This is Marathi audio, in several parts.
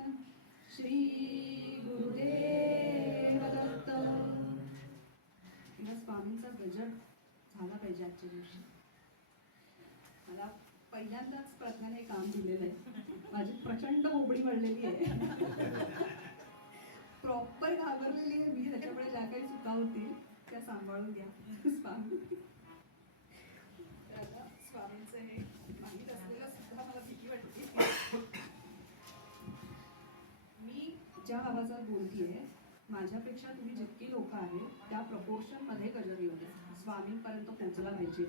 गजानन श्री गुरुदेव दत्त. या स्वामींचा गजर झाला पाहिजे आजच्या दिवशी. मला पहिल्यांदाच प्रज्ञाने काम दिलेलं आहे. माझी प्रचंड बोबडी वळलेली आहे. प्रॉपर घाबरलेली आहे मी. त्याच्यामुळे ज्या काही चुका होतील त्या सांभाळून घ्या स्वामी. आता स्वामींचं हे माहीत असलेलं सुद्धा मला भीती वाटते. मी ज्या आवाजात बोलतीये माझ्यापेक्षा तुम्ही जितकी लोक आहेत त्या प्रपोर्शन मध्ये गजर येऊ द्या. स्वामींपर्यंत पोहोचला पाहिजे.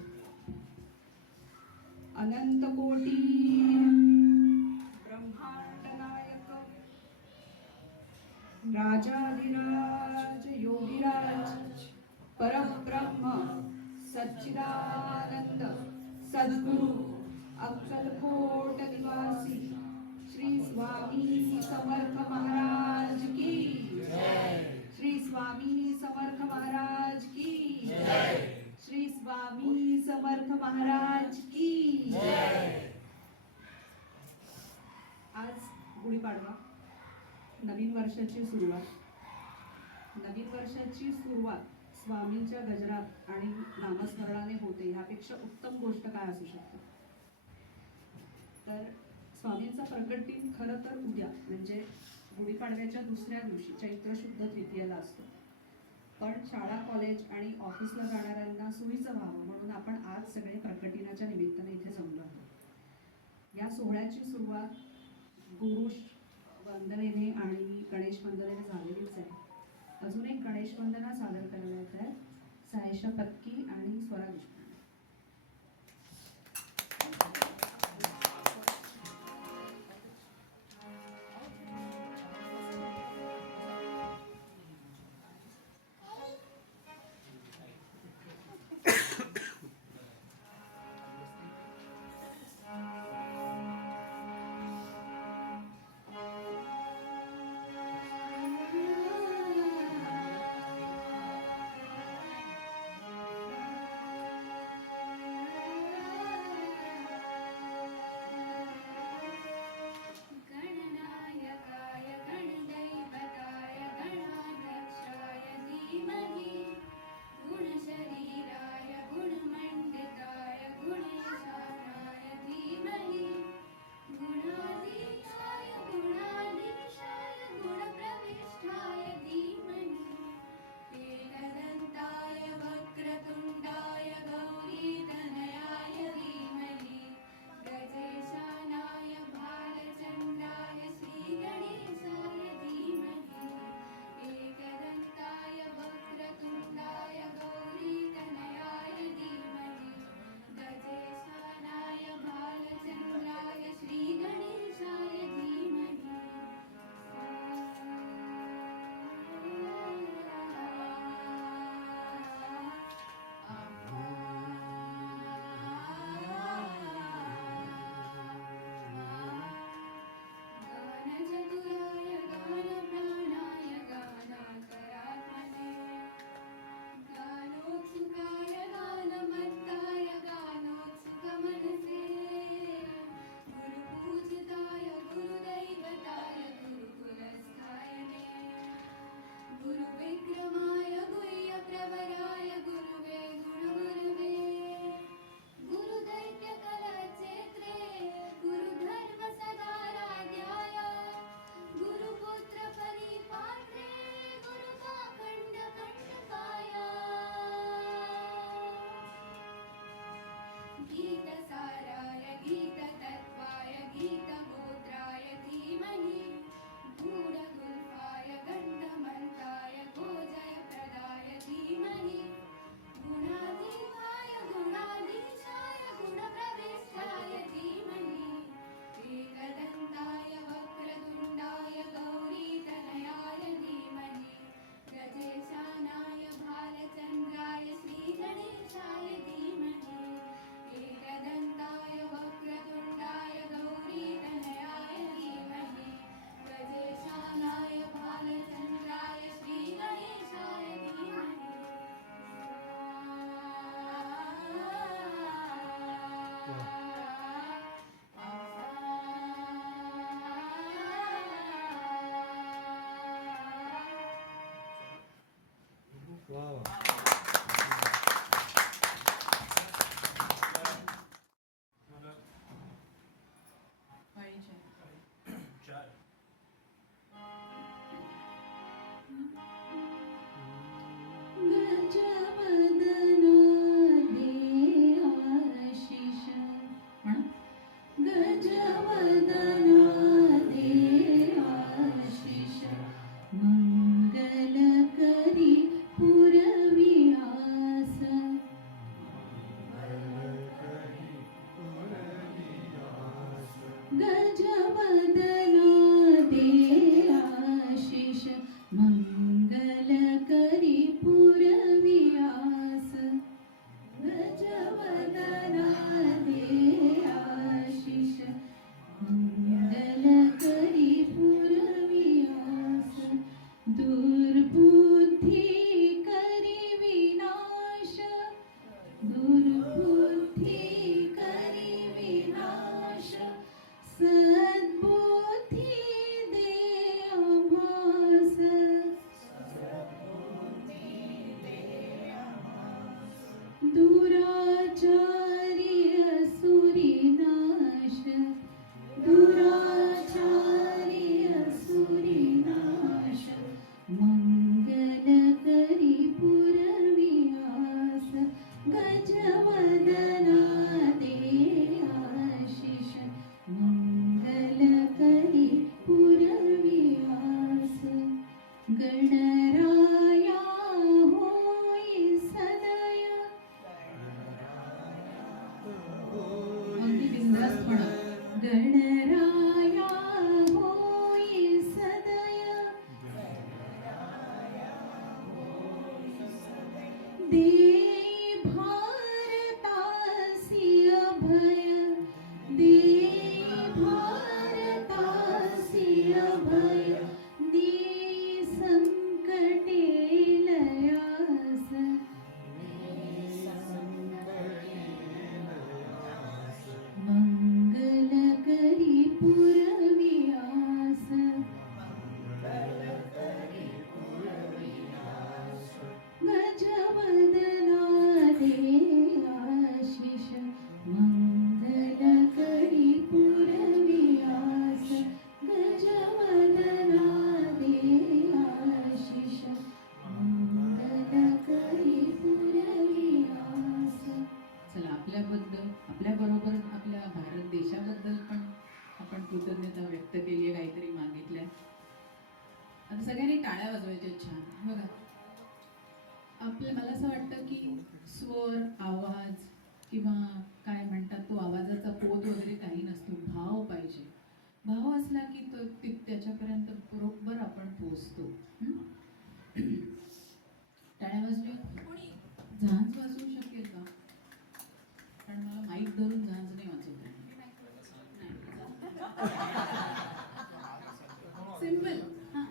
अनंत कोटी ब्रह्मांड नायक राजाधिराज योगीराज परब्रह्म सच्चिदानंद सद्गुरु अक्कलकोट निवासी श्री स्वामी समर्थ महाराज की जय. श्री स्वामी समर्थ महाराज की जय. श्री स्वामी समर्थ महाराज की जय. आज गुढीपाडवा, नवीन वर्षाची सुरुवात. नवीन वर्षाची सुरुवात स्वामींच्या गजरात आणि नामस्मरणाने होते. ह्यापेक्षा उत्तम गोष्ट काय असू शकते. तर स्वामींचा प्रकट दिन खरं तर उद्या म्हणजे गुढीपाडव्याच्या दुसऱ्या दिवशी चैत्र शुद्ध तृतीयेला असतो. पण शाळा कॉलेज आणि ऑफिसला जाणाऱ्यांना सोयीचं व्हावं म्हणून आपण आज सगळे प्रकटिनाच्या निमित्ताने इथे जमलो आहोत. या सोहळ्याची सुरुवात गुरु वंदनेने आणि गणेश वंदनेने झालेलीच आहे. अजून एक गणेश वंदना सादर करण्यात आहे सायशा पत्की आणि स्वरा देशपांडे. वा वा. मला असं वाटतं की स्वर, आवाज किंवा काय म्हणतात तो आवाजाचा पोत वगैरे काही नसतो, भाव पाहिजे. भाव असला की तो त्याच्यापर्यंत बरोबर आपण पोचतो. टाळ्या वाजल्या कोणी झांज वाजवू शकेल का? कारण मला माईक धरून झांज नाही वाजवता. सिंपल. हां,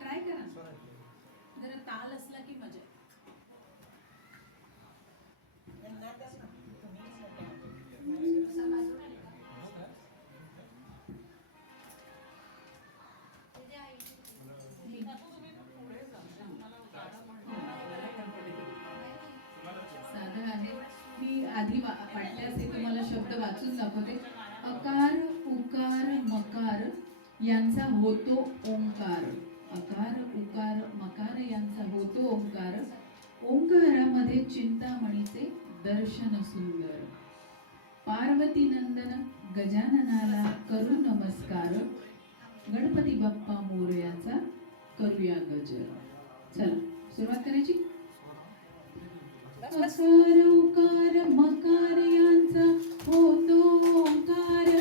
ट्राय करा. जरा ताल असला की मजा. साधं आहे. मी आधी वाटल्यास हे तुम्हाला शब्द वाचून दाखवते. अकार, उकार, मकार यांचा होतो ओंकार. अकार, उकार, मकार यांचा होतो ओंकार. ओंकारामध्ये चिंतामणीचे दर्शन सुंदर. पार्वती नंदन गजाननाला करू नमस्कार. गणपती बाप्पा मोरयाचा करूया गजर. चला सुरुवात करायची. अकार, उकार, मकार यांचा होतो ओंकार.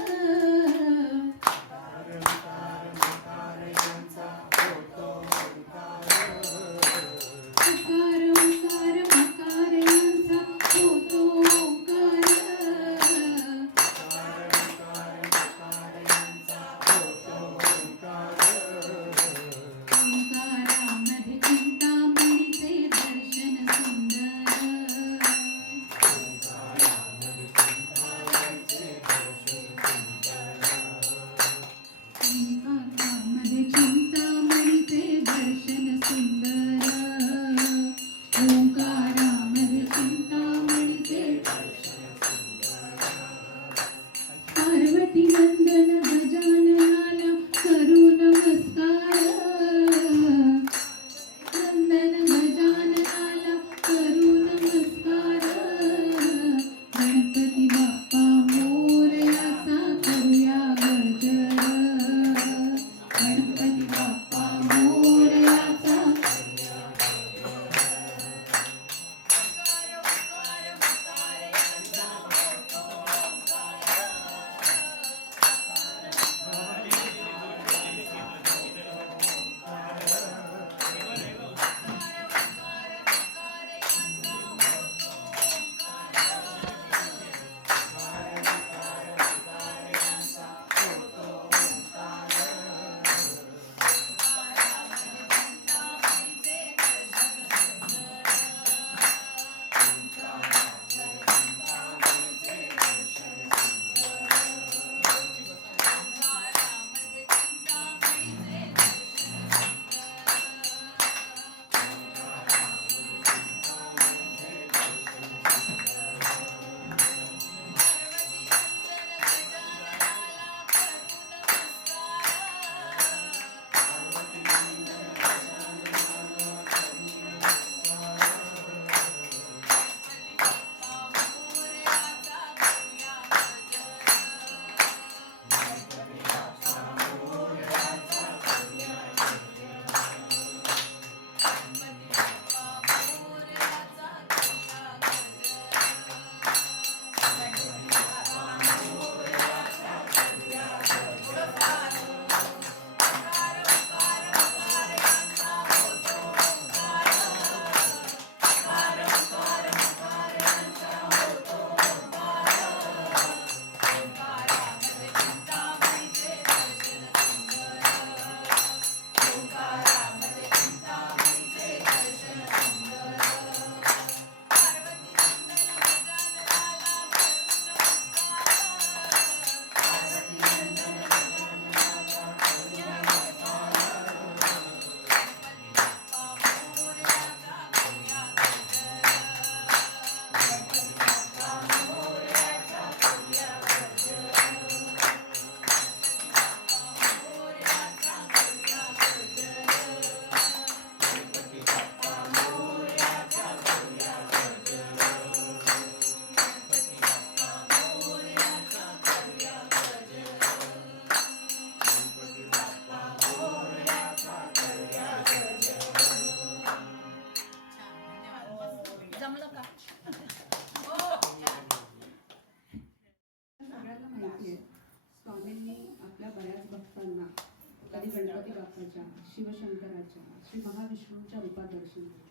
देवीच्या, श्री महाविष्णूच्या रूपात दर्शन देतो.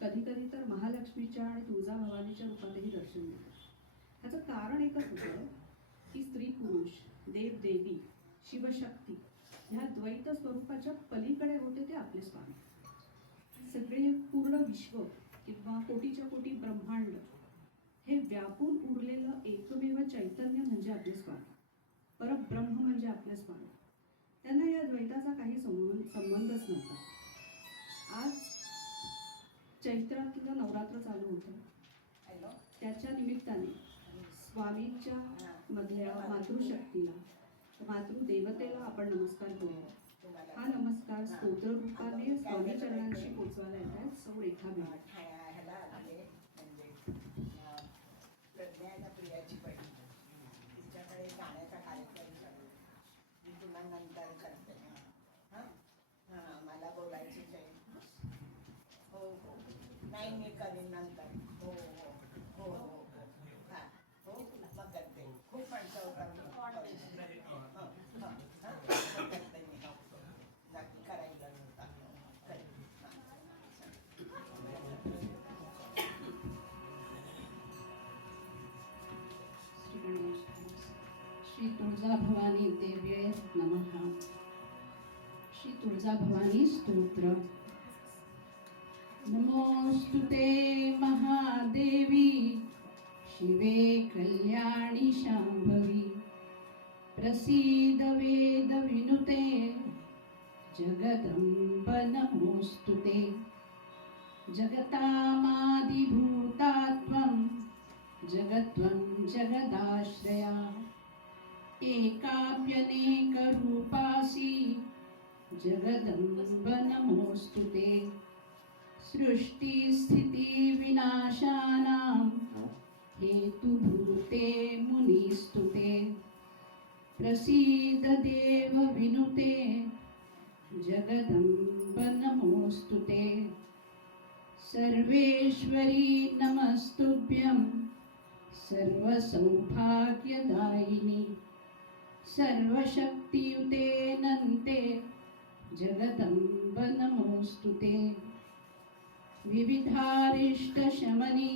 कधी कधी तर महालक्ष्मीच्या आणि तुळजाभवानीच्या रूपातही दर्शन देतो. ह्याचं कारण एकच होतं की स्त्री पुरुष, देव देवी, शिवशक्ती ह्या द्वैत स्वरूपाच्या पलीकडे होते ते आपले स्वामी. सगळे पूर्ण विश्व किंवा कोटीच्या कोटी ब्रह्मांड हे व्यापून उरलेलं एकमेव चैतन्य म्हणजे आपले स्वामी. परब्रह्म म्हणजे आपले स्वामी. त्यांना या द्वैताचा काही संबंधच नव्हता. आज चैत्रातलं नवरात्र चालू होतं. त्याच्या निमित्ताने स्वामींच्या मधल्या मातृशक्तीला, मातृदेवतेला आपण नमस्कार करूया. हा नमस्कार स्तोत्र रूपाने स्वामी चरणांशी पोचवायला येत आहेत सौ रेखा बेड. प्रज्ञाला प्रियाची बहीण तिच्याकडे गाण्याचा कार्यक्रम चालू. मी तुला नंतर करते. हां हां मला बोलायचीच आहे. हो हो नाही मी करेन नंतर. हो हो हो हो हो हां हो मग करते. खूप माणसं होतात करते मी. नक्की करायला नव्हता करेन. श्री तुळजा भवानी देव्ये नमः. श्री तुळजा भवानी स्तोत्र. नमोस्तुते महादेवी शिवे कल्याणी शांभवी. प्रसीद वेद विनुते जगदंब नमोस्तुते. जगतामादिभूता त्वं जगत्वं जगदाश्रया. एकाप्यनेकरूपासि जगदंब नमोस्तुते. सृष्टिस्थितिविनाशानां हेतुभूते मुनिस्तुते. प्रसीद देव विनुते जगदंब नमोस्तुते. सर्वेश्वरी नमस्तुभ्यं सर्वसौभाग्यदायिनी. सर्वशक्तियुते नन्ते जगदंब नमोस्तुते. विविधारिष्टशमनी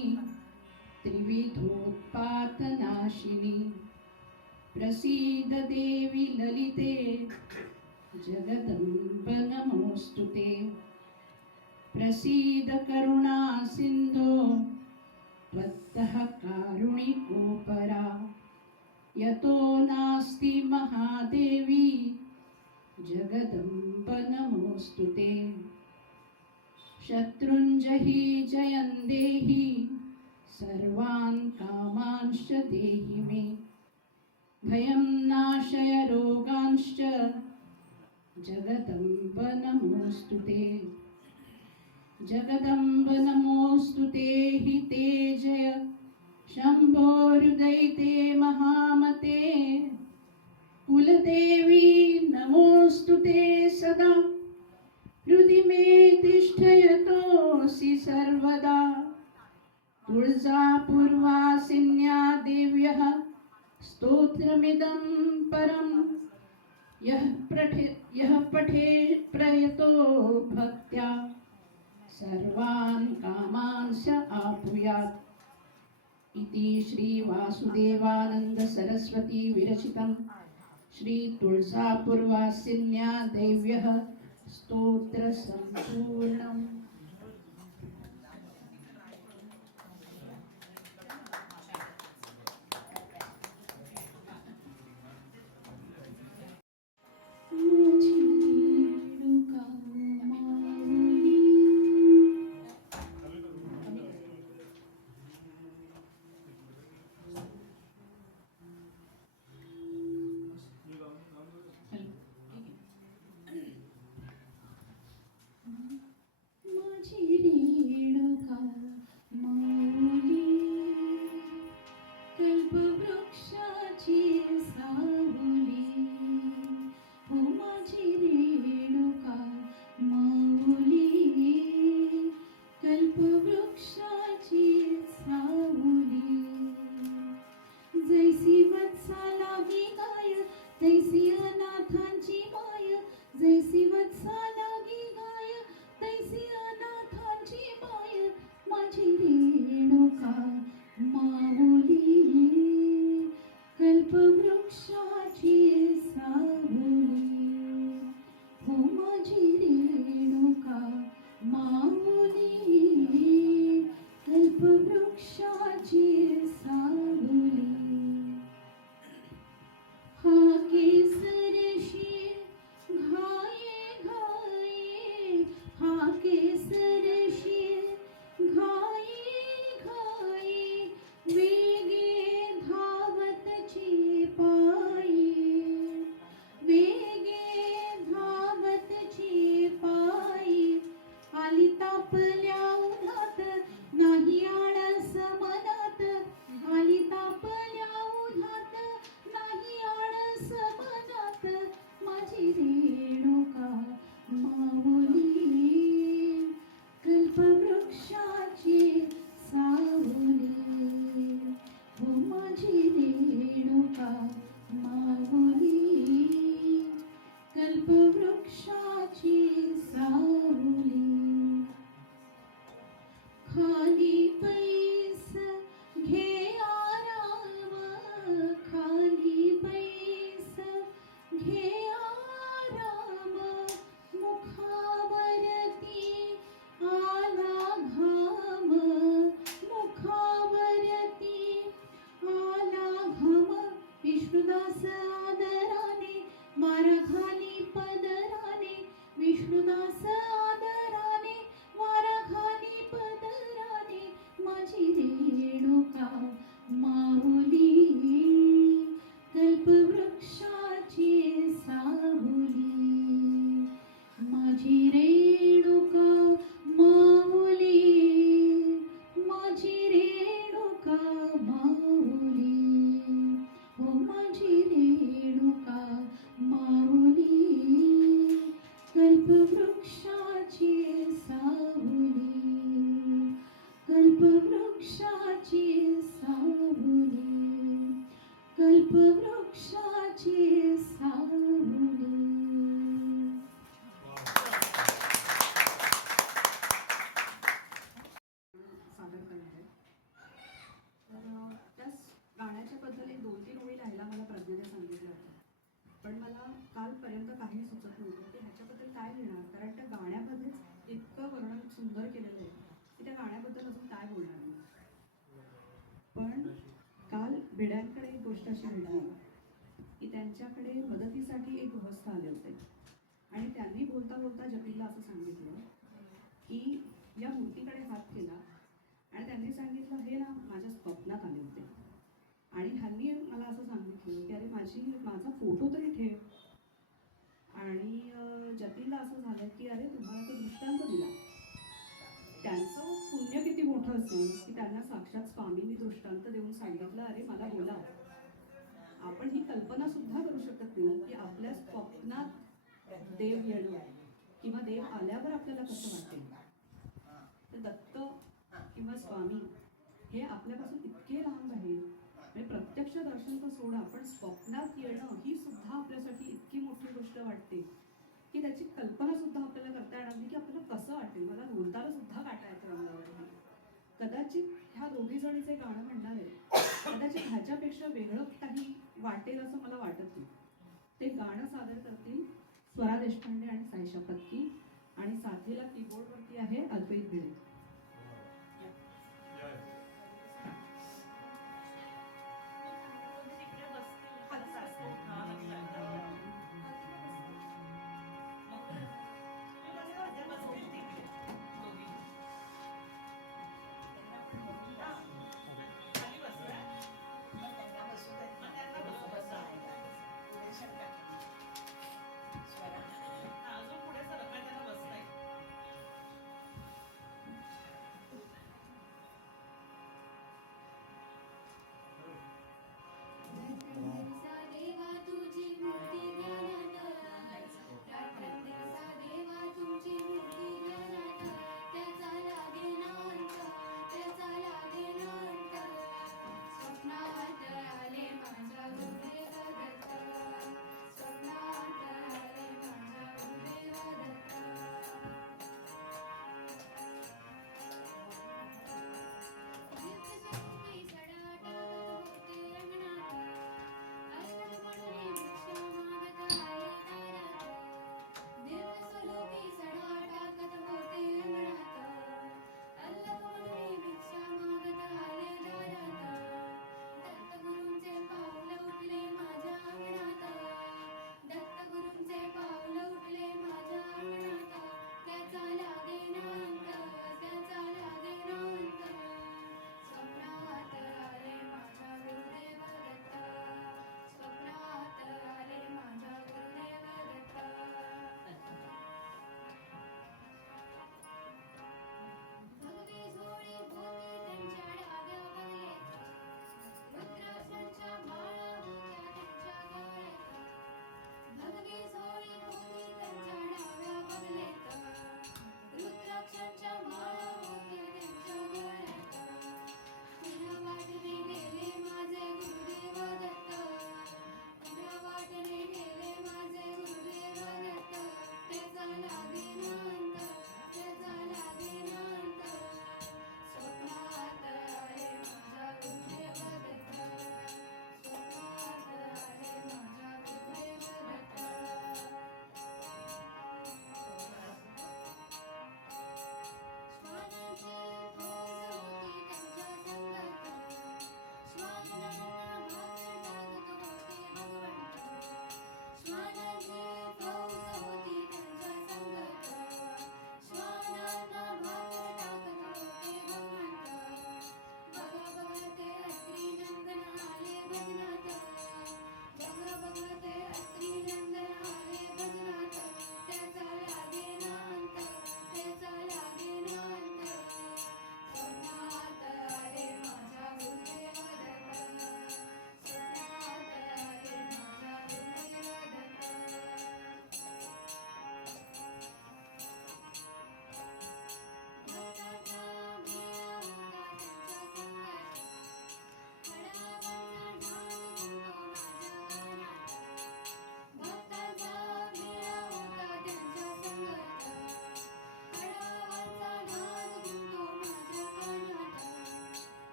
त्रिविधोत्पातनाशिनी. प्रसीद देवी ललिते जगदंब नमोस्तुते. प्रसीद करुणा सिंधो त्वत्तः कारुणिकोपरा. यतो नास्ति महादेवी जगदंब नमोस्तुते. शत्रुञ्जहि जयं देहि सर्वान् कामांश्च देहि मे. भयं नाशय रोगांश्च जगदंब नमोस्तुते. जगदंब नमोस्तुते हि ते जय शंभोर्दयिते महामते. कुलदेवी नमोस्तुते सदा. हृदि मे तिष्ठयतोऽसि सर्वदा. तुळजापूर्वासिन्या देव्यः स्तोत्रमिदं परं. यः पठे प्रयतो भक्त्या सर्वान् कामांश्च आप्नुयात्. इति श्री वासुदेवानंद सरस्वती विरचितं श्री तुळजापूर्वासिन्या देव्यः स्तोत्र संपूर्णम्. खाली पैस घे आराम, खाली पैस घे आराम, मुखावरती आला घाम, मुखावरती आला घाम, विष्णुदास आदराने वारा खाली पदराने, विष्णुदास आदराने वारा खाली पदराने, माझी रेणुका माऊली कल्पवृक्षाची सावली, माझी रेणुका माऊली, माझी रेणुका माऊली, हो माझी रेणुका माऊली कल्पवृक्षाची सावली, कल्पवृक्षाची सावली, कल्पवृक्षाची सावली. सादर करणार आहे. तर त्या गाण्याच्या बद्दल एक 2-3 ओळी लिहायला मला प्रज्ञाने सांगितलं होतं, पण मला कालपर्यंत काही सुचत नव्हतं की ह्याच्याबद्दल काय लिहिणार, कारण त्या गाण्यामध्येच इतकं वर्णन सुंदर केलेलं आहे की त्या गाण्याबद्दल अजून काय बोलणार मी. पण काल भिड्यांकडे एक गोष्ट अशी घडली की त्यांच्याकडे मदतीसाठी एक गृहस्थ आले होते आणि त्यांनी बोलता बोलता जपीलला असं सांगितलं की या मूर्तीकडे हात केला आणि त्यांनी सांगितलं हे ना माझ्या स्वप्नात आले होते आणि ह्यांनी मला असं सांगितलं की अरे माझा फोटो तरी ठेव. आणि जतीनला असं झालं की अरे तुम्हाला तो दृष्टांत दिला, त्यांचं पुण्य किती मोठं असेल की त्यांना साक्षात स्वामींनी दृष्टांत देऊन सांगितलं अरे मला बोला. आपण ही कल्पना सुद्धा करू शकत नाही की आपल्या स्वप्नात देव येणं किंवा देव आल्यावर आपल्याला कसं वाटेल. तर दत्त किंवा स्वामी हे आपल्यापासून इतके लांब आहेत, म्हणजे प्रत्यक्ष दर्शन तर सोडा, पण स्वप्नात येणं ही सुद्धा आपल्यासाठी इतकी मोठी गोष्ट वाटते की त्याची कल्पना सुद्धा आपल्याला करता येणार नाही की आपल्याला कसं वाटेल. मला बोलताना सुद्धा काटा येतो अंगावर. कदाचित ह्या दोघी जणी जे गाणं म्हणणार आहे कदाचित ह्याच्यापेक्षा वेगळं काही वाटेल असं मला वाटत नाही. ते गाणं सादर करतील स्वरा देशपांडे आणि सायशा पत्की आणि साथीला कीबोर्डवरती आहे अद्वैत भिडे.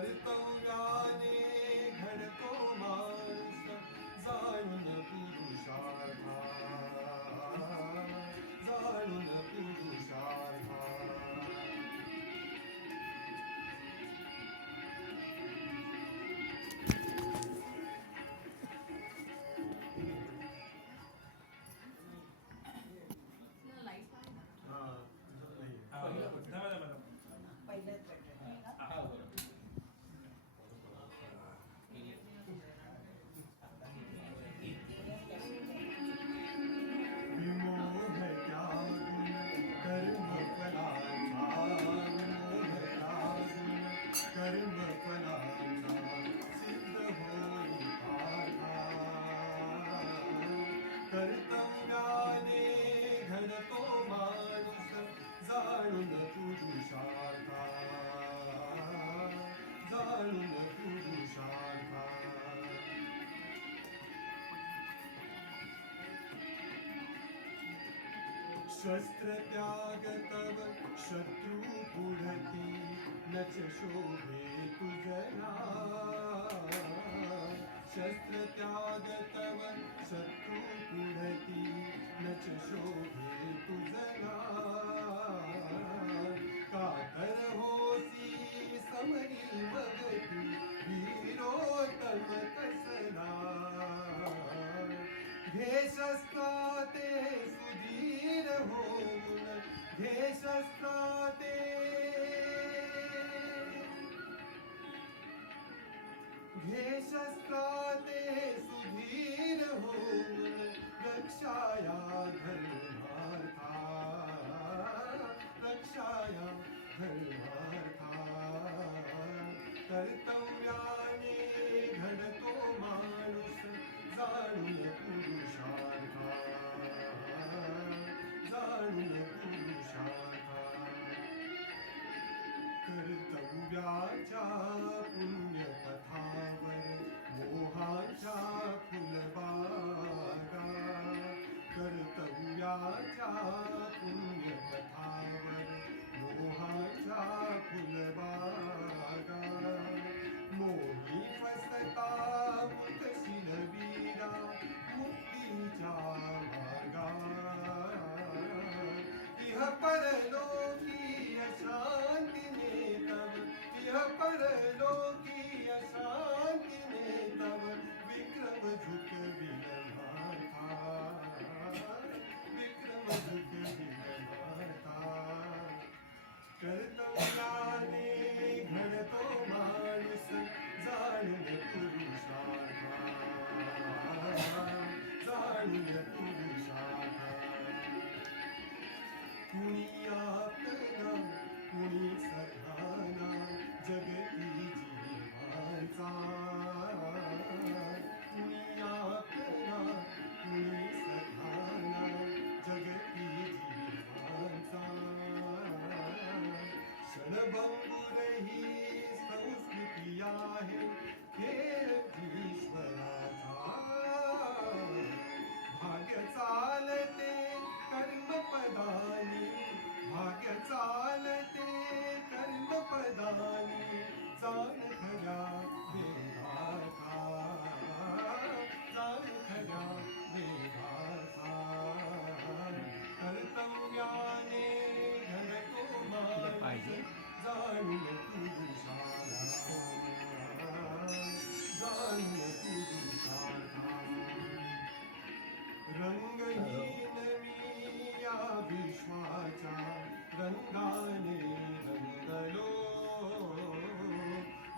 कर्तव्याने घडतो माणूस जाणून पुरुषार्था जाणून पुरुषार्था पहिलंच भेटलं. विमोह त्यागून कर्म फलांचा विमोह त्यागून कर्म फलांचा सिद्ध होई पार्था कर्तव्याने घडतो माणूस जाणून पुरुषार्था जाणून पुरुषार्था शस्त्र त्याग तव शत्रु पुढती नच शोभे तुझला शस्त्र त्याग तव शत्रु पुढती नच शोभे तुझला कातर होसी समरी मगती वीरोत्तम कसला घे शस्त्राते सुधीर होऊन घे शस्त्राते घे शस्त्राते सुधीर होऊन रक्षाया धर्मार्था रक्षाया धर्मार्था कर्तव्याने घडतो माणूस जाणून पुरुषार्था जाणून पुरुषार्था कर्तव्याच्या पुण्यपथावर मोहाच्या फुलबागा कर्तव्याच्या पुण्यपथावर मोहाच्या फुलबागा मोही फसता मुकशील वीरा मुक्तीच्या मार्गा इह परलोकी अशांतीने तव इह परलोकी अशांतीने तव विक्रम झुकविल माथा विक्रम झुकविल माथा कर्तव्याने घडतो माणूस जाणून पुरुषार्था जाणून पुरुषार्था कुणी आपला कुणी सखाना जगती जीवांचा कुणी आपला कुणी सखाना जगती जीवांचा क्षणभंगुर ही संस्कृती आहे खेळ ईश्वराचा भाग्य चालते कर्मपदानी भाग्य चालते कर्मपदानी जाण खऱ्या वेदार्था जाण खऱ्या वेदार्था कर्तव्याने घडतो माणूस जाणून पुरुषार्था जाणून पुरुषार्था रंगहीन मी या विश्वाच्या रंगाने रंगलो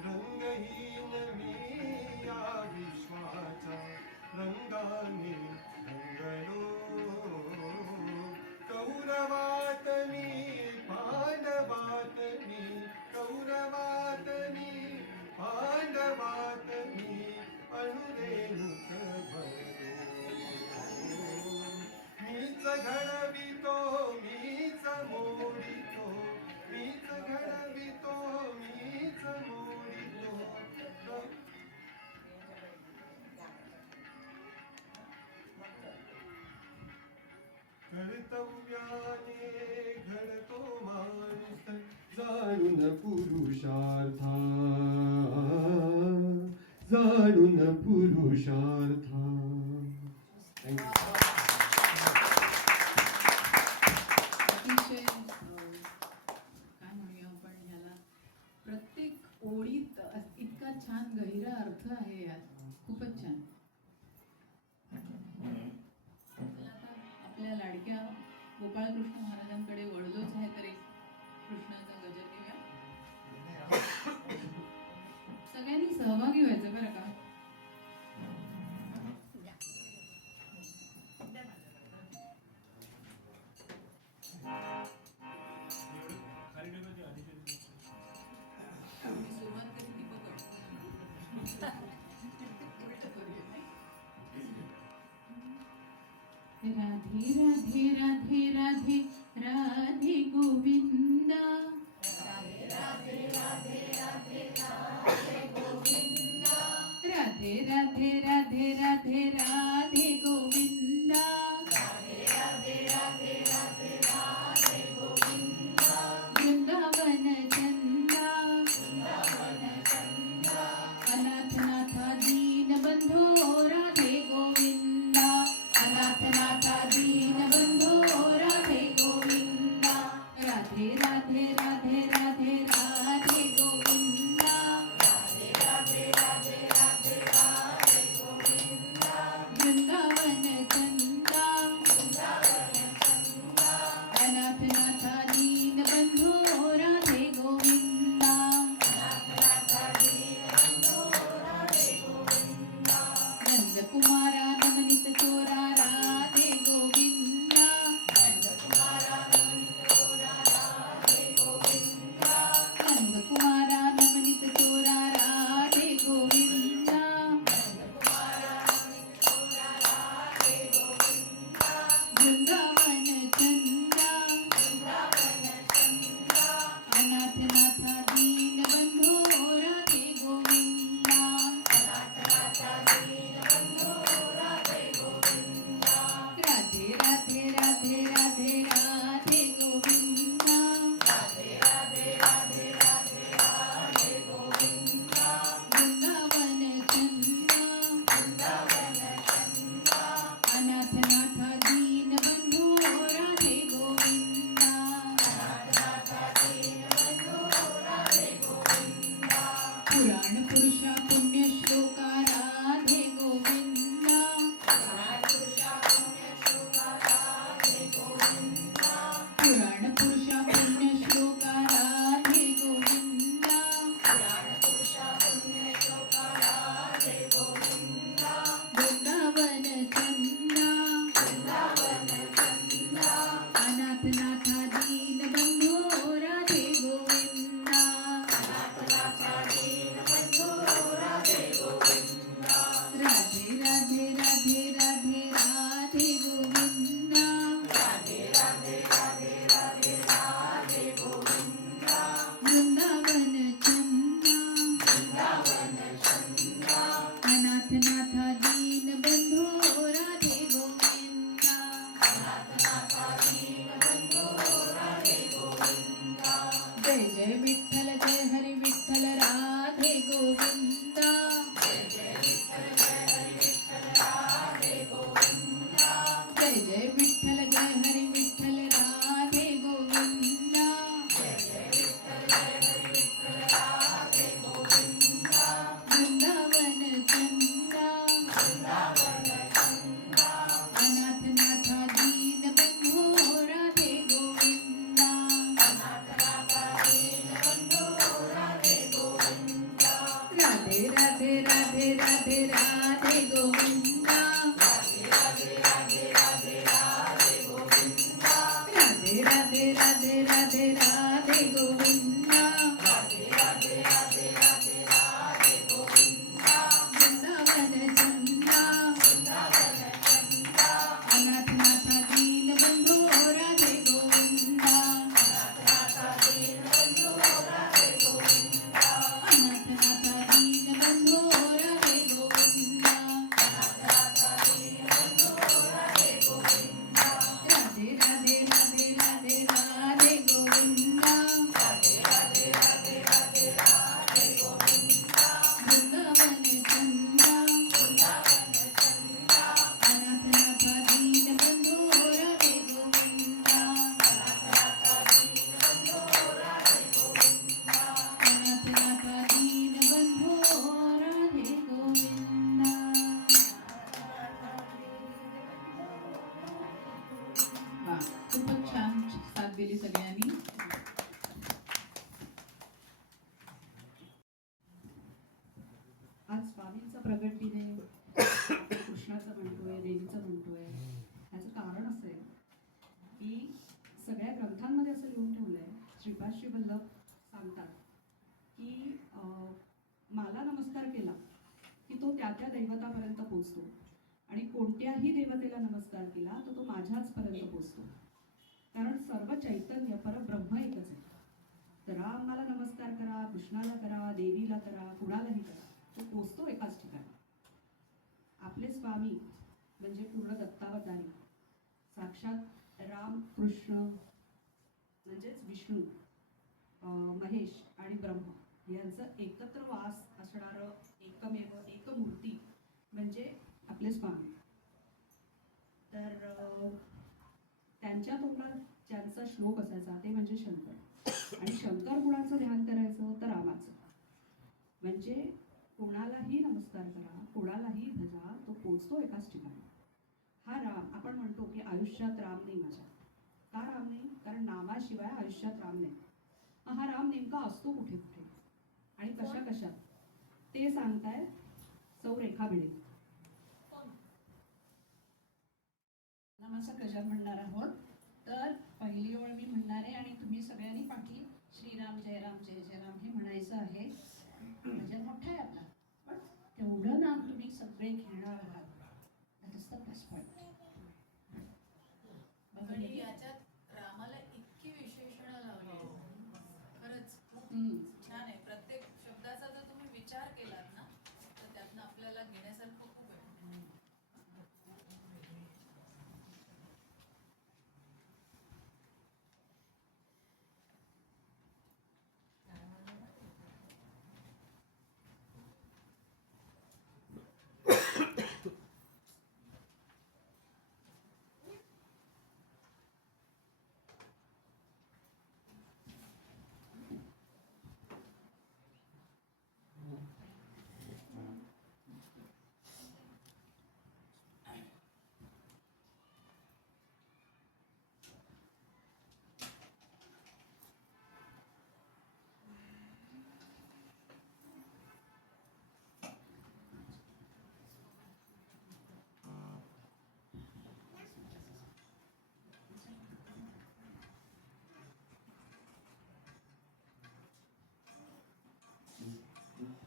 रंगहीन मी या विश्वाच्या रंगाने रंगलो कौरवात मी पांडवात मी कौरवात मी पांडवात मी अणुरेणुक भरलो मीच घडवितो मीच मोडितो मीच घडवितो मीच मोडितो कर्तव्याने घडतो माणूस जाणून पुरुषार्था वाढून पुरुषार्था. Thank you. अतिशय काय म्हणूया आपण ह्याला, प्रत्येक ओळीत इतका छान गहिरा अर्थ आहे यात. खूपच छान. चला आता आपल्या लाडक्या गोपाळकृष्ण महाराजांकडे वळलोच आहे, तर एक कृष्णाचा गजर घेऊया. सगळ्यांनी सहभागी व्हायचं बरं का. सुरुवात कशी ती बघ. राधे राधे राधे राधे राधे गोविंदा. राधे राधे राधे राधे राधे गोविंदा. राधे राधे राधे राधे राधे गोविंदा. राधे राधे राधे राधे राधे गोविंदा. वृंदावन चंदा. वृंदावन चंदा. अनाथ नाथा दीन बंधो राधे गोविंदा. अनाथ नाथा दीन बंधो राधे गोविंदा. राधे राधे राधे राधे राधे गोविंदा. राधे राधे राधे राधे राधे गोविंदा. वृंदावन चंदा. वृंदावन चंदा. अनाथ नाथा दीन बंधो राधे गोविंदा. अनाथ नाथा दीन बंधो राधे गोविंदा. नंद कुमारा नमनित चोरा राधे गोविंदा. नंद कुमारा नमनित चोरा राधे गोविंदा. नंद कुमारा नमनित चोरा राधे गोविंदा. नंद कुमारा नमनित चोरा राधे गोविंदा. वृंदावन चंदा. वृंदावन चंदा. अनाथ नाथा दीन बंधो राधे गोविंदा. अनाथ नाथा दीन बंधो राधे गोविंदा. राधे राधे राधे राधे राधे गोविंदा. राधे राधे राधे राधे राधे गोविंदा. वृंदावन चंदा. वृंदावन चंदा. अनाथ नाथा दीन बंधो राधे गोविंदा. अनाथ नाथा दीन बंधो राधे गोविंदा. पुराण पुरुषा पुण्य श्लोका राधे गोविंदा. पुराण पुरुषा पुण्य श्लोका राधे गोविंदा. पुराण पुरुषा पुण्य श्लोका राधे गोविंदा. पुराण पुरुषा पुण्य श्लोका राधे गोविंदा. वृंदावन चंदा. वृंदावन चंदा. अनाथ नाथा दीन बंधो राधे गोविंदा. अनाथ नाथा दीन बंधो राधे गोविंदा. राधे राधे राधे राधे राधे गोविंदा. राधे राधे राधे राधे राधे गोविंदा. वृंदावन चंदा. वृंदावन चंदा. अनाथ नाथा दीन बंधो राधे गोविंदा. अनाथ नाथा दीन बंधो राधे गोविंदा. जय जय विठ्ठल जय हरी विठ्ठल राधे गोविंदा. जय जय विठ्ठल जय हरी विठ्ठल राधे गोविंदा. जय जय विठ्ठल जय हरी विठ्ठल राधे गोविंदा. जय जय विठ्ठल जय हरी विठ्ठल राधे गोविंदा. वृंदावन चंदा. वृंदावन चंदा. अनाथ नाथा दीन बंधो राधे गोविंदा. अनाथ नाथा दीन बंधो राधे गोविंदा. राधे राधे राधे राधे राधे गोविंदा. राधे राधे राधे राधे राधे गोविंदा. राधे राधे राधे राधे राधे गोविंदा. राधे राधे राधे राधे राधे गोविंदा. वृंदावन चंदा. वृंदावन चंदा. अनाथ नाथा दीन बंधो राधे गोविंदा. अनाथ नाथा दीन बंधो राधे गोविंदा. अनाथ नाथा दीन बंधो राधे गोविंदा. आज स्वामींचा प्रगट दिने कृष्णाचं म्हणतोय, देवीचं म्हणतोय, ह्याचं कारण असं आहे की सगळ्या ग्रंथांमध्ये असं लिहून ठेवलंय, श्रीपाद श्री वल्लभ सांगतात की मला नमस्कार केला की तो त्या त्या दैवतापर्यंत पोचतो आणि कोणत्याही देवतेला नमस्कार केला तर तो माझ्याचपर्यंत पोचतो. कारण सर्व चैतन्य परब्रह्म एकच आहे. तर रामाला नमस्कार करा, कृष्णाला करा, देवीला करा, कुणालाही करा, तो पोचतो एकाच ठिकाणी. आपले स्वामी म्हणजे पूर्ण दत्तावतारी साक्षात राम कृष्ण म्हणजेच विष्णू, महेश आणि ब्रह्म यांचं एकत्र वास असणारं एकमेव एकमूर्ती म्हणजे आपले स्वामी. तर त्यांच्या तोंडात ज्यांचा श्लोक असायचा ते म्हणजे शंकर. आणि शंकर कुणाचं ध्यान करायचं तर रामाचं. म्हणजे कोणालाही नमस्कार करा, कोणालाही भजा, तो पोचतो एकाच ठिकाणी. हा राम आपण म्हणतो की आयुष्यात राम नाही माझ्या. का राम नाही? कारण नामाशिवाय आयुष्यात राम नाही. हा राम नेमका असतो कुठे कुठे आणि कशा कशात ते सांगताय सौ रेखा भिडे. नामाचा गजर म्हणणार आहोत. तर पहिली ओळ मी म्हणणार आहे आणि तुम्ही सगळ्यांनी पाठी श्रीराम जय राम जय जय राम हे म्हणायचं आहे. गजर मोठा आहे आपला, पण तेवढं नाम तुम्ही सगळे घेणार आहात. That is the plus point. आणि याच्यात रामाला इतकी विशेषणं लावली, खरंच खूप छान आहे. प्रत्येक शब्दाचा जर तुम्ही विचार केलात ना तर त्यातनं आपल्याला घेण्यासारखं खूप आहे.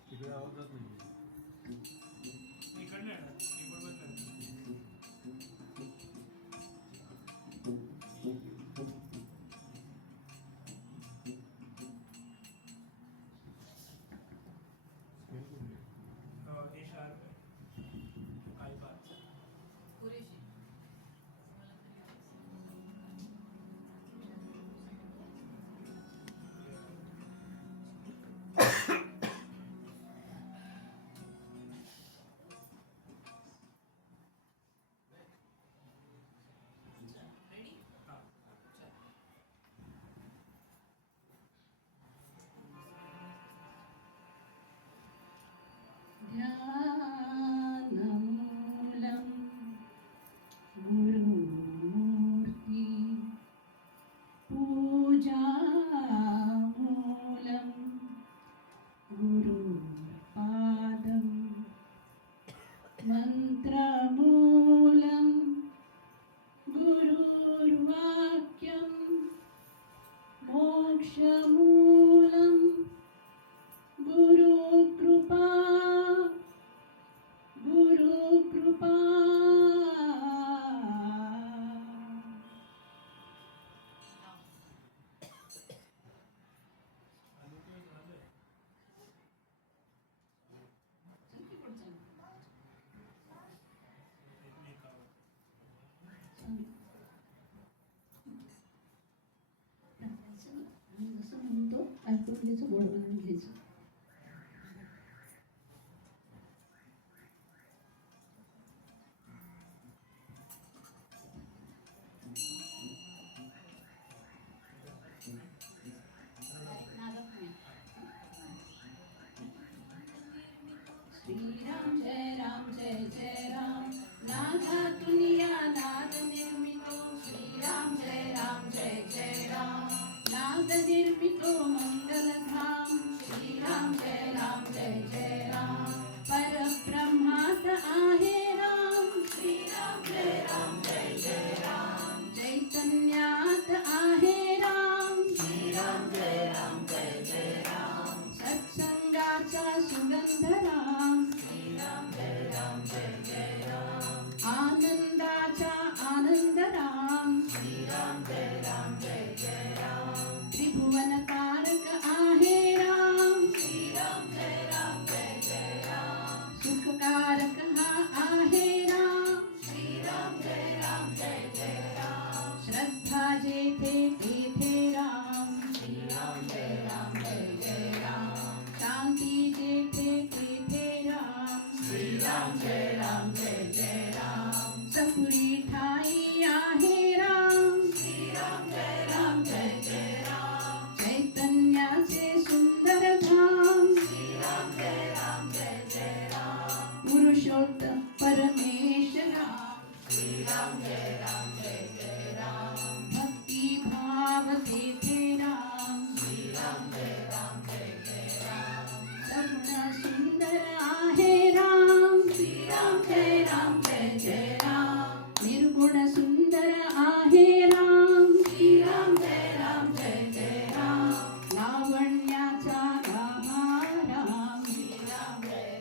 तिकडे आवाज जात नाही. इकडनं येणार, कीबोर्ड बंद कर. ए शार्प आहे. आय पाच. पुरेशी. रेडी? हा. ध्यानमूलं गुरुमूर्ति पूजामूलं गुरुपादं मन्त्रमूलं गुरुर्वाक्यं मोक्षमूलं गुरुकृपा गुरुकृपा. अनुकूल झालंय. एकमेकावर. आणि जसं म्हणतो ऐकून घ्यायचं, गोड बनवून घ्यायचं. श्रीराम जय जय राम नादा दुनिया नाद निर्मितो. श्रीराम जय जय राम नाद निर्मितो मंगलधाम. श्रीराम जय राम राम जय जय राम परब्रह्मात आहे राम श्री राम जय जय राम चैतन्यात आहे राम श्री राम जय जय राम सत्संगाचा सुगंध राम श्री राम जय जय राम आनंदाचा आनंद राम श्री राम जय जय राम त्रिभुवन तारक आहे राम श्री राम जय जय राम सुखकारक हा आहे राम श्री राम जय जय राम श्रद्धा जेथे तेथे राम श्री राम जय जय राम शांती जेथे तेथे राम श्री राम जय जय राम सपुरी ठाई आहे राम श्री राम जय जय राम चैतन्याचे सुंदर धाम श्री राम जय जय राम पुरुषोत्तम परमेश राम श्री राम जय जय राम भक्ती भाव तेथे राम श्री राम जय जय राम सगुण सुंदर आहे राम श्री राम जय जय राम निर्गुण सुंदर आहे राम श्री राम जय जय राम लावण्याचा गाभा राम श्री राम जय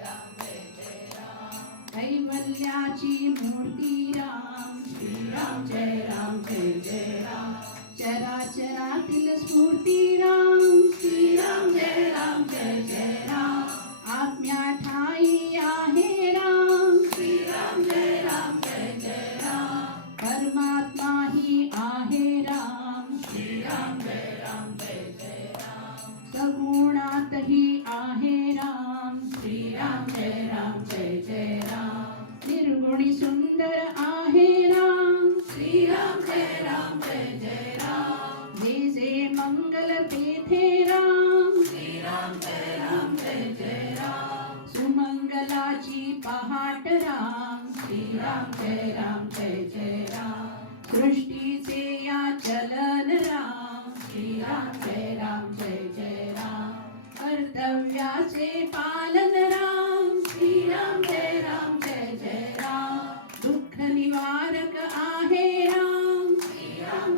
जय राम कैवल्याची मूर्ती राम श्री राम जय जय राम चराचरातील स्फूर्ती राम श्री राम जय जय राम आत्म्या ठाई आहे राम श्री राम जय जय राम परमात्मा ही आहे राम श्री राम जय जय राम सगुणातही आहे राम श्री राम जय जय राम निर्गुणी सुंदर आहे राम श्री राम जय जय राम जे जे मंगल तेथे राम श्री राम जय जय राम सुमंगलाची पहाट राम श्री राम जय जय राम सृष्टीचे या चलन राम श्री राम जय जय राम कर्तव्याचे पालन राम श्री राम जय जय राम दुःख निवारक आहे राम श्री राम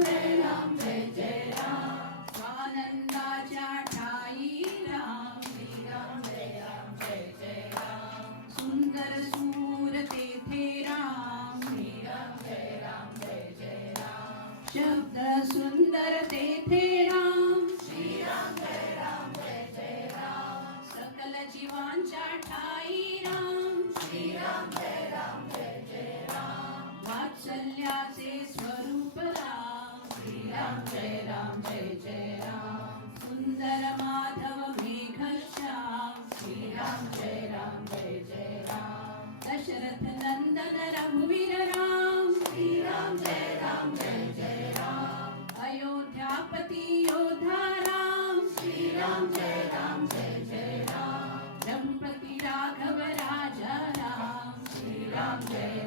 जय जय राम आनंदाच्या ठाई राम श्री राम जय जय राम सुंदर सूर तेथे राम श्री राम जय जय राम शब्द सुंदर तेथे राम श्री राम जय जय राम सकल जीवांच्या ठाई राम श्री राम जय जय राम वात्सल्याचे स्वरूप राम श्री राम जय जय राम सुंदर माधव मेघश्याम श्री राम जय जय राम दशरथ नंदन रघुवीर राम श्री राम जय जय राम अयोध्यापती योधा राम श्री राम जय जय राम रघुपति राघव राजा राम श्री राम जय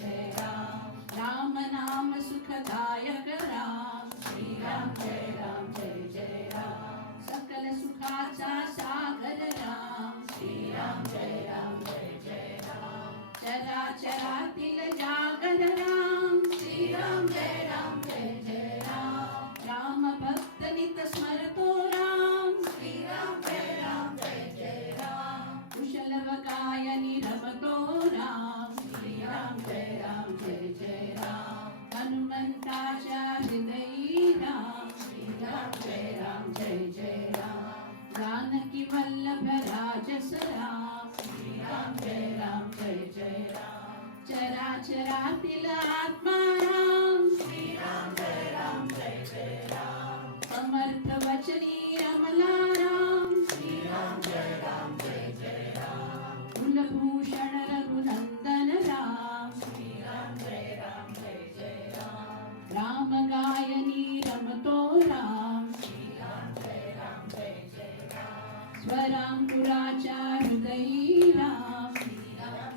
जय राम राम नाम सुखदायक राम श्री राम जय जय राम सकल सुखाचा सागर राम श्री राम जय जय राम चराचरातील जागर राम श्री राम जय जय राम राम भक्त नित स्मरतो राम श्री राम जय जय राम कुशल व कायनी रमतो राम श्री राम जय जय राम हनुमंताच्या हृदयी राम श्री राम जय जय राम जानकी वल्लभ राजस राम श्री राम जय जय राम चराचरातील आत्मा राम श्री राम जय जय राम समर्थ वचनी रमला राम श्री राम जय जय राम कुलभूषण रघुनंदन राम श्री राम जय जय राम राम गायनी रमतो राम श्री राम जय जय राम स्वरांकुराच्या हृदयी राम श्री राम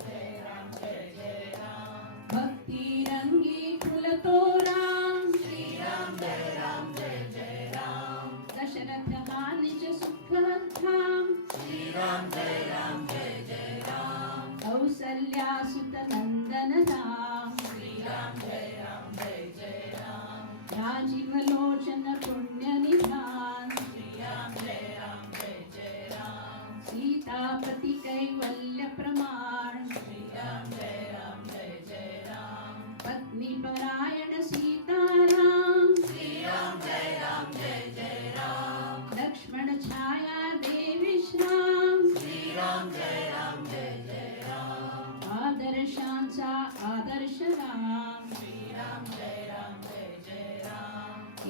जय जय राम भक्ती रंगी फुलतो राम श्री राम जय जय राम दशरथ हा निज सुख धाम श्री कौसल्यासुतनन्दन राम राजीवलोचन पुण्यनिधान सीतापति कैवल्य प्रमाण पत्नी परायण सीताराम लक्ष्मण छाया देवी श्याम आदर्शांचा आदर्श राम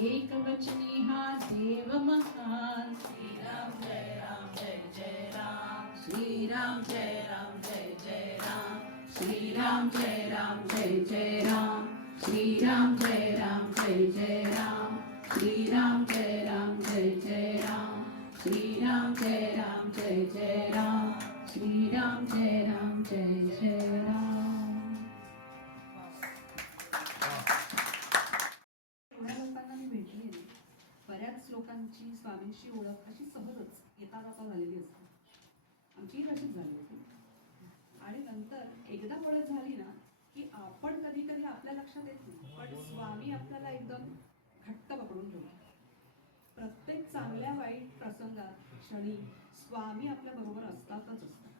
एकवचनी हा देव महान श्रीराम जय राम जय जय राम श्रीराम जय राम जय जय राम श्रीराम जय राम जय जय राम श्रीराम जय राम जय जय राम श्रीराम जय राम जय जय राम श्रीराम जय राम जय जय राम श्रीराम जय राम जय जय राम. एवढ्या लोकांना मी भेटली आहे. बऱ्याच लोकांची स्वामींशी ओळख अशी सहजच येता जाता झालेली असते. आमचीही तशीच झाली होती. आणि नंतर एकदा ओळख झाली ना की आपण कधी कधी आपल्या लक्षात येत नाही, पण स्वामी आपल्याला एकदम घट्ट पकडून ठेवतो. प्रत्येक चांगल्या वाईट प्रसंगात क्षणी स्वामी आपल्या बरोबर असतातच असतात.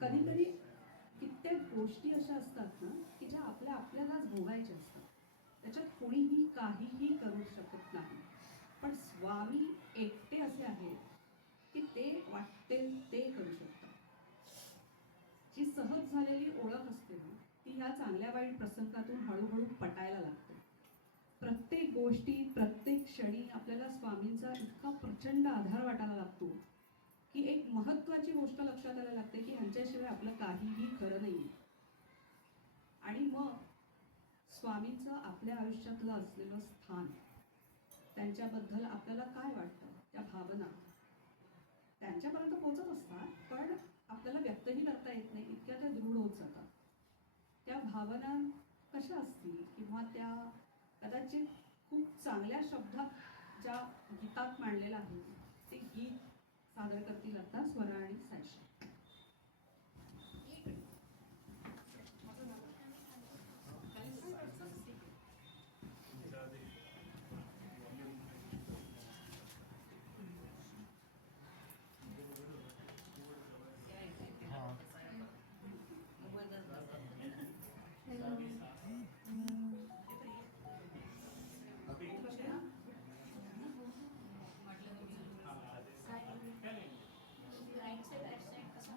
कधी कधी कित्येक गोष्टी अशा असतात ना की ज्या आपल्यालाच भोगायच्या असतात. त्याच्यात कोणीही काहीही करू शकत नाही. पण स्वामी एकटे असे आहेत की ते वाटेल ते करू शकतात. जी सहज झालेली ओळख असते ना ती ह्या चांगल्या वाईट प्रसंगातून हळूहळू पटायला लागते. प्रत्येक गोष्टी प्रत्येक क्षणी आपल्याला स्वामींचा इतका प्रचंड आधार वाटायला लागतो की एक महत्त्वाची गोष्ट लक्षात यायला लागते की ह्यांच्याशिवाय आपलं काहीही खरं नाही. आणि मग स्वामींचं आपल्या आयुष्यातलं असलेलं स्थान, त्यांच्याबद्दल आपल्याला काय वाटतं, त्या भावना त्यांच्यापर्यंत पोहोचत असतात पण आपल्याला व्यक्तही करता येत नाही इतक्या त्या दृढ होत जातात. त्या भावना कशा असतील किंवा त्या कदाचित खूप चांगल्या शब्दात ज्या गीतात मांडलेलं आहे ते गीत सादर करतील आता स्वरा आणि सायशी. राईट साईड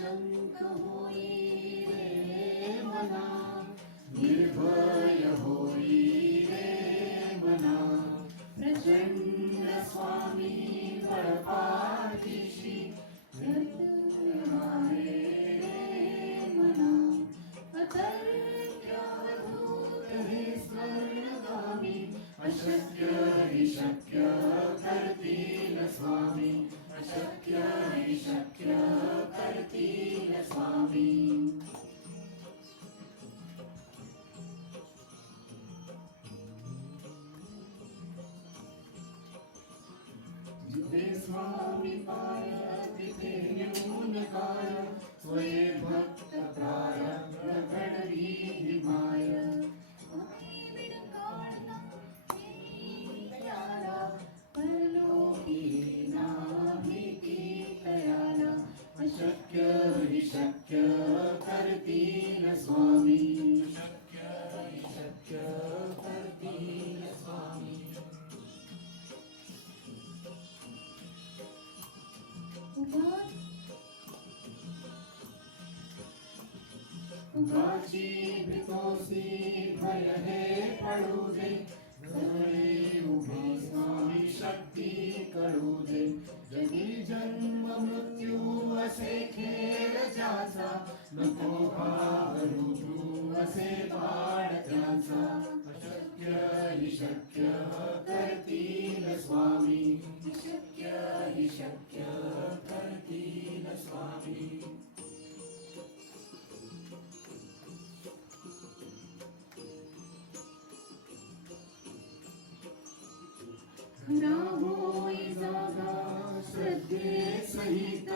निशंक होई रे मना, निर्भय होई रे मना, प्रचंड स्वामी बळपाठीशी आहे रे मना, अतर्क्य अद्भुत हे स्वर्णगामी, अशक्य हि शक्य करतील स्वामी, अशक्य हि शक्य करतील स्वामी. जिथे स्वामी पाय तिथे न्यून काय, स्वये भक्त प्राय घडली ही माय. परलोकी नाभिकी तयाला, अशक्य हि शक्य करतील स्वामी, अशक्य हि शक्य करतील स्वामी. उगाची भीतोसी भय हे पडू दे, जवळी उभी स्वामी शक्ती कळू दे. जगी जन्म मृत्यू असे खेळ ज्याचा, नको घाबरू तू असे बाळ त्याचा. अशक्य हि शक्य करतील स्वामी, शक्य हि शक्य करतील स्वामी. खरा होई जागा श्रद्धे सहित,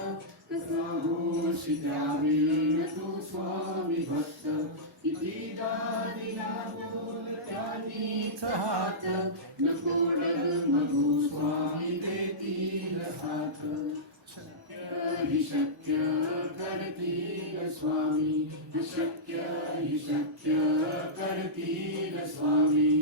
कसा होशी द्यावी तू स्वामी भक्त. कितीदा दिला बोल त्यानीच हात, नको डगमगू स्वामी देतील हात. शक्य हि शक्य करतील स्वामी, शक्य हि शक्य करतील स्वामी.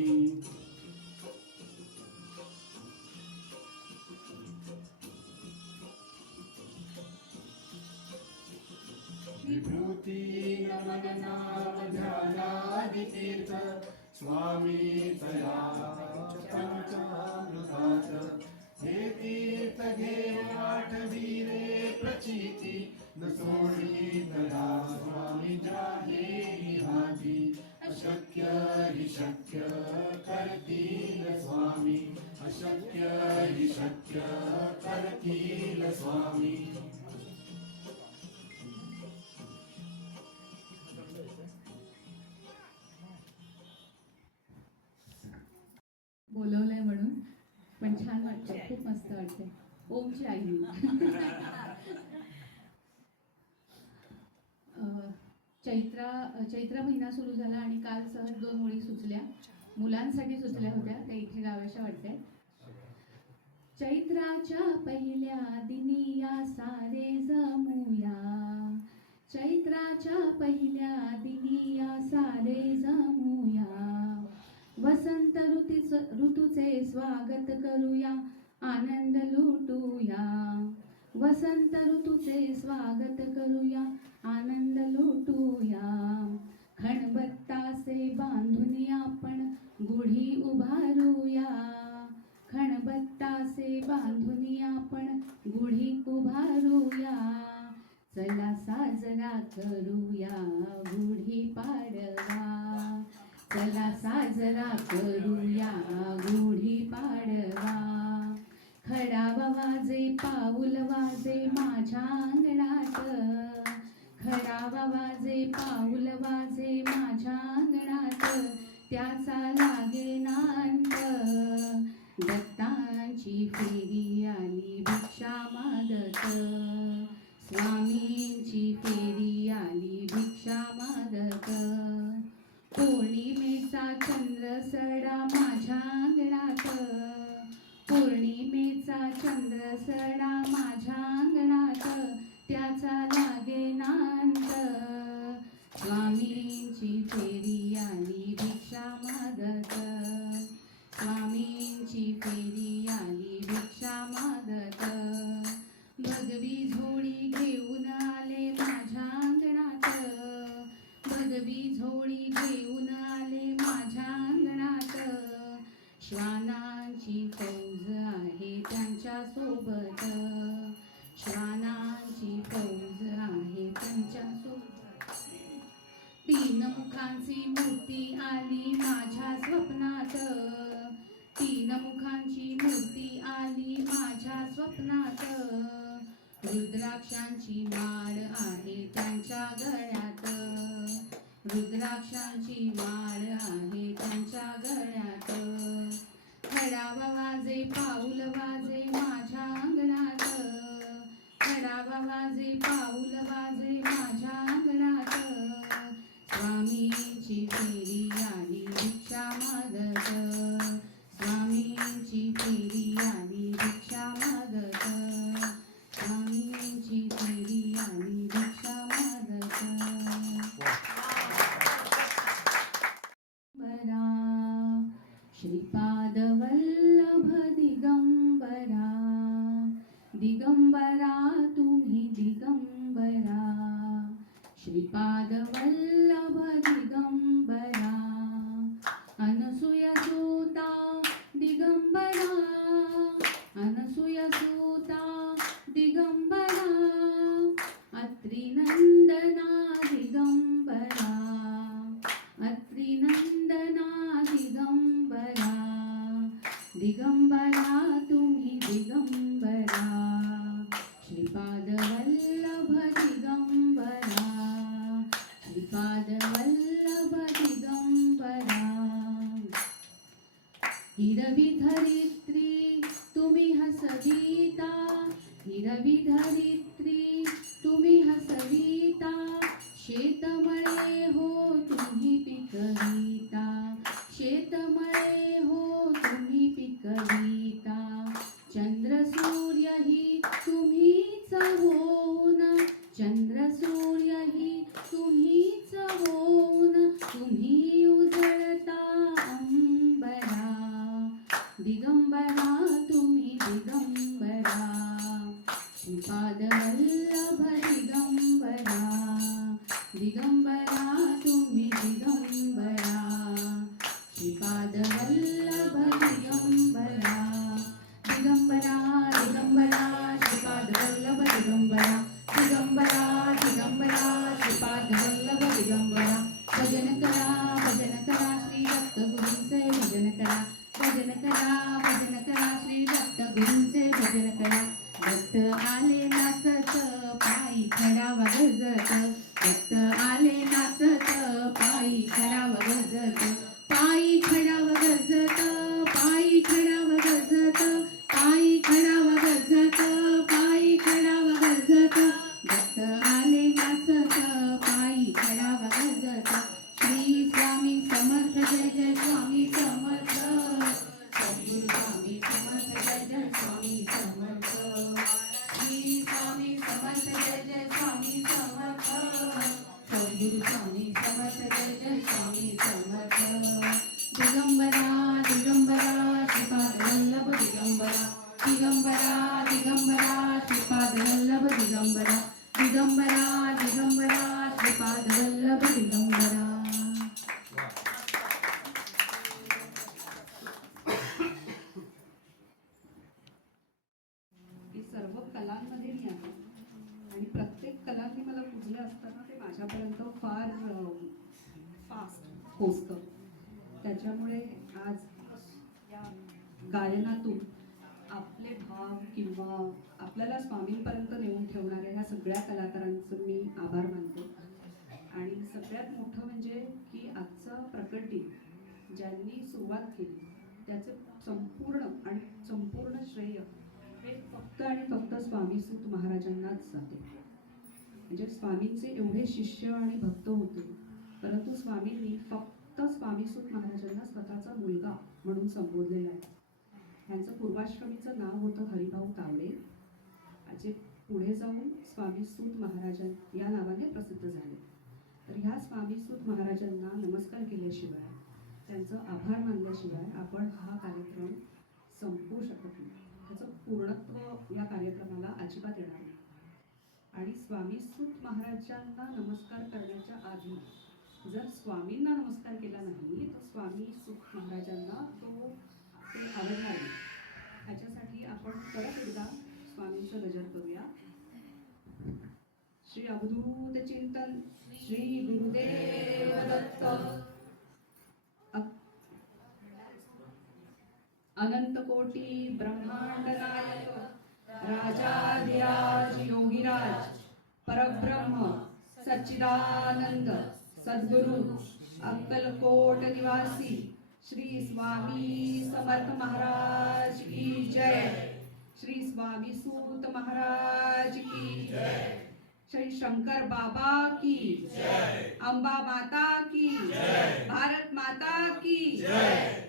विभूती नमन नाम ध्यानादि तीर्थ, स्वामी तया पंचामृताच. हे तीर्थ घे आठवी रे प्रचिती, न सोडी तया स्वामी जाहेरी हाती. अशक्य हि शक्य करतील स्वामी, अशक्य हि शक्य करतील स्वामी. बोलवलंय म्हणून पण छान वाटतं, खूप मस्त वाटतंय. ओमची आई. चैत्र महिना सुरू झाला आणि काल सहज 2 ओळी सुचल्या, मुलांसाठी सुचल्या होत्या, त्या इथे गाव्याशा वाटतंय. चैत्राच्या पहिल्या दिनी या सारे जमूया, चैत्राच्या पहिल्या दिनी या सारे जमूया. वसंत ऋतूचे स्वागत करूया, आनंद लुटूया. वसंत ऋतूचे स्वागत करूया, आनंद लुटूया. खणबत्तासे बांधून आपण गुढी उभारूया, खणबत्तासे बांधून आपण गुढी उभारूया. चला साजरा करूया गुढी पाडवा, चला साजरा करूया गुढी पाडवा. खडावा वाजे पाऊल वाजे माझ्या अंगणात, खडावा वाजे पाऊल वाजे माझ्या अंगणात. त्याचा लागे नांत, दत्तांची फेरी आली भिक्षा मागत, स्वामींची फेरी आली भिक्षा मागत. पौर्णिमेचा चंद्र सडा माझ्या अंगणात, पौर्णिमेचा चंद्र सडा माझ्या अंगणात. त्याचा लागे नांत, स्वामींची फेरी आली भिक्षा मागत, स्वामींची फेरी आली भिक्षा मागत. भगवी झोळी घेऊन आले त्यांच्या गळ्यात खडावा वाजे पाऊल वाजे माझ्या अंगणात खडावा वाजे पाऊल वाजे माझ्या अंगणात स्वामींची फेरी आली भिक्षा मागत स्वामींची फेरी आली भिक्षा मागत स्वामींची फेरी आली भिक्षा मागत बरा श्रीपाद वल्लभ दिगंबरा दिगंबरा तुम्ही दिगंबरा श्रीपाद वल्लभ दिगंबरा अनसूया सुता दिगंबरा अनसूया सुता दिगंबरा अत्रिनंदना दिगंबरा अत्रिनंदना दिगंबरा दिगंबरा तुम्ही दिगंबरा श्रीपाद वल्लभ दिगंबरा श्रीपाद वल्लभ दिगंबरा हिरवी धरित्री तुम्ही हसविता हिरवी धरित्री तुम्ही हसविता शेतमळे हो तुम्ही पिकविता शेतमळे हो तुम्ही पिकविता चंद्र सूर्य ही तुम्हीच होऊन चंद्र सूर्य ही तुम्हीच होऊन तुम्ही उजळता अंबरा दिगंबरा तुम्ही दिगंबरा श्रीपाद वल्लभ दिगंबरा दिगंबरा तुम्ही दिगंबरा श्रीपाद वल्लभ दिगंबरा दिगंबरा दिगंबरा श्रीपाद वल्लभ दिगंबरा दिगंबरा दिगंबरा श्रीपाद वल्लभ दिगंबरा भजन करा श्री दत्त गुरूंचे भजन करा श्री दत्त गुरूंचे भजन करा दत्त आले नाचत पायी खडावा गजत दत्त आले नाचत पायी खडावा गजत पायी खडावा गजत पायी खडावा गजत पायी खडावा गजत पायी खडावा गजत दत्त आले नाचत पायी खडावा गजत श्री स्वामी समर्थ जय जय स्वामी समर्थ सद्गुरु स्वामी समर्थ जय जय स्वामी समर्थ श्री स्वामी समर्थ जय जय स्वामी समर्थ सद्गुरु स्वामी समर्थ जय जय स्वामी समर्थ दिगंबरा दिगंबरा श्रीपाद वल्लभ दिगंबरा दिगंबरा दिगंबरा श्रीपाद वल्लभ दिगंबरा दिगंबरा दिगंबरा श्रीपाद वल्लभ दिगंबरा की सर्व कलांमध्ये मी आहे आणि प्रत्येक कलांनी मला पुजलं असताना ते माझ्यापर्यंत फार फास्ट पोचतं. त्याच्यामुळे आज या गायनातून आपले भाव किंवा आपल्याला स्वामींपर्यंत नेऊन ठेवणाऱ्या ह्या सगळ्या कलाकारांचं मी आभार मानते. आणि सगळ्यात मोठं म्हणजे की आजचं प्रकट दिन ज्यांनी सुरुवात केली त्याचे संपूर्ण श्रेय हे फक्त आणि फक्त स्वामी सूत महाराजांनाच जाते. म्हणजे स्वामींचे एवढे शिष्य आणि भक्त होते, परंतु स्वामींनी फक्त स्वामी सूत महाराजांना स्वतःचा मुलगा म्हणून संबोधलेला आहे. त्यांचं पूर्वाश्रमीचं नाव होतं हरिभाऊ तावडे, जे पुढे जाऊन स्वामी सूत महाराज या नावाने प्रसिद्ध झाले. तर ह्या स्वामी सूत महाराजांना नमस्कार केल्याशिवाय, त्यांचं आभार मानल्याशिवाय आपण हा कार्यक्रम संपवू शकत नाही. त्याचं पूर्णत्व या कार्यक्रमाला अजिबात येणार नाही. आणि स्वामी सूत महाराजांना नमस्कार करण्याच्या आधी जर स्वामींना नमस्कार केला नाही तर स्वामी सूत महाराजांना ते आवडणार नाही. ह्याच्यासाठी आपण परत एकदा स्वामींचं गजर करूया. श्री अवधूत चिंतन श्री गुरुदेव दत्त अनंत कोटी ब्रह्मांड नायक राजाधिराज योगीराज परब्रह्म सच्चिदानंद सद्गुरु अक्कलकोट निवासी स्वामी समर्थ महाराज की जय. श्री स्वामी सूत महाराज की जय. श्री शंकर बाबा की जय. अंबा माता की जय. भारत माता की जय.